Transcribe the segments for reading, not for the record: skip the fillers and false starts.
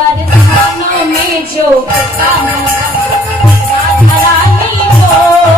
बरसानों में जो रानी को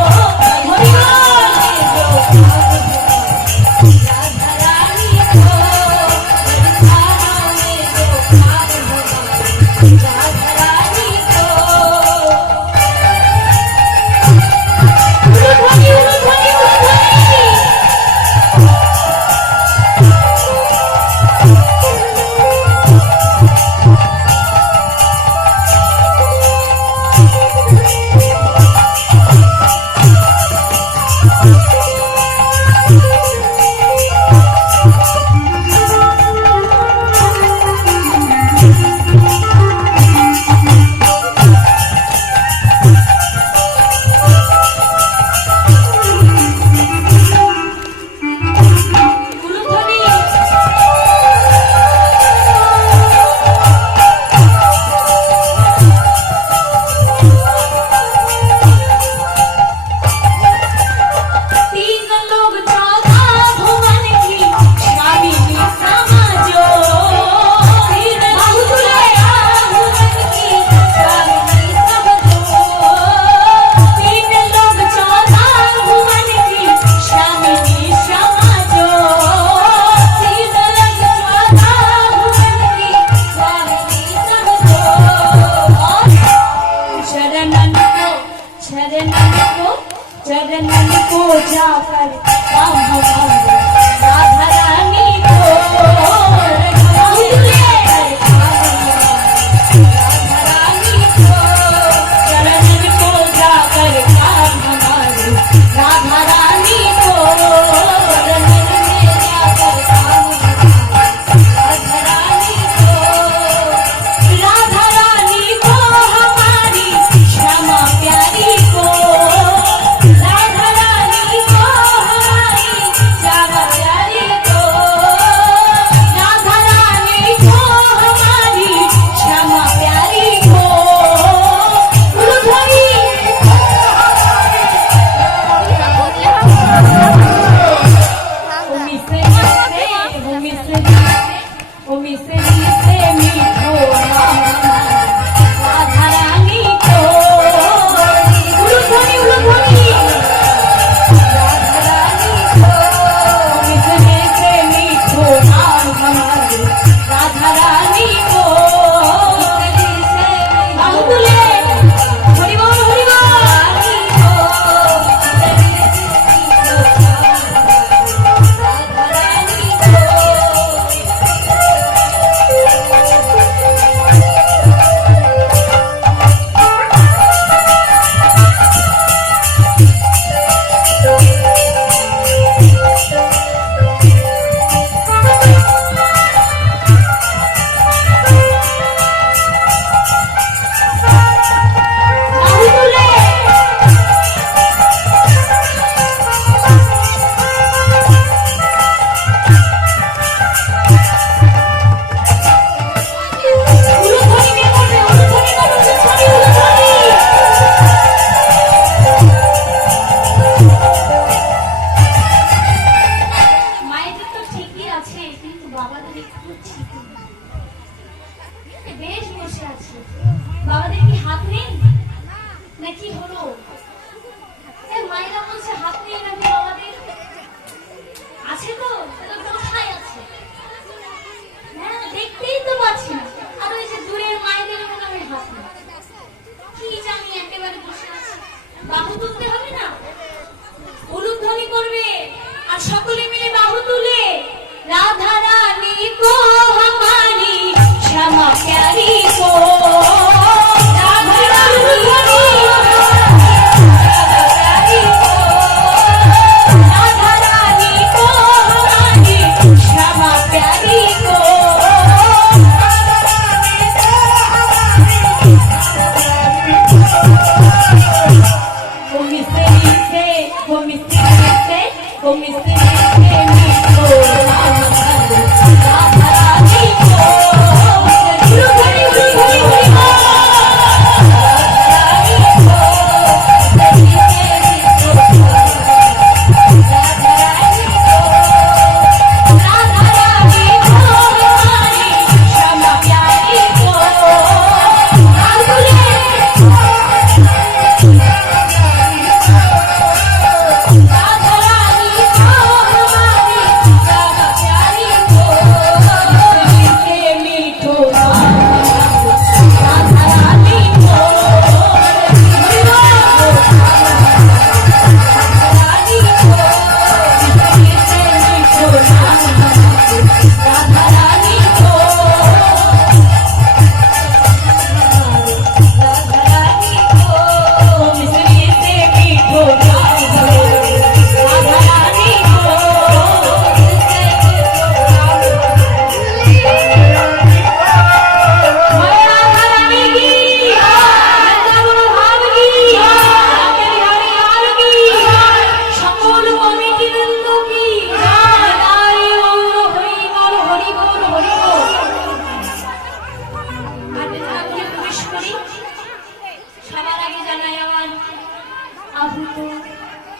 কি হলো? মায়েরা বলছে হাত নিয়ে নাকি আমাদের আছে তো, কোথায় আছে? হ্যাঁ, দেখতেই তো পাচ্ছি না। আর ওই যে দূরের মায়েদের মনে হয় হাত নেই। কি জানি, একেবারে বসে আছে। বাহু তুলতে হবে না? উলুধ্বনি করবে আর সকলে মিলে বাহু তুলে রাধা রানী को हमारी श्यामा प्यारी को राधा रानी को राधा रानी को हमारी श्यामा प्यारी को वो मिस्त्री से वो मिस्त्री से वो मिस्त्री से मिठो राधा रानी को उलुध्वनि उलुध्वनि उलुध्वनि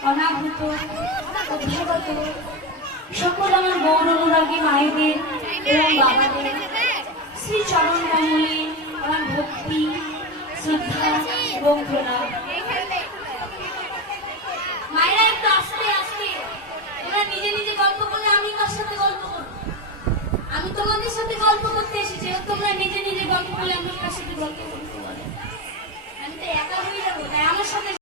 অনাহূত অভ্যাগত সকল আমার গৌর অনুরাগী মায়েদের এবং বাবাদের শ্রী চরণ কমলে আমার ভক্তি শ্রদ্ধা এবং প্রণাম।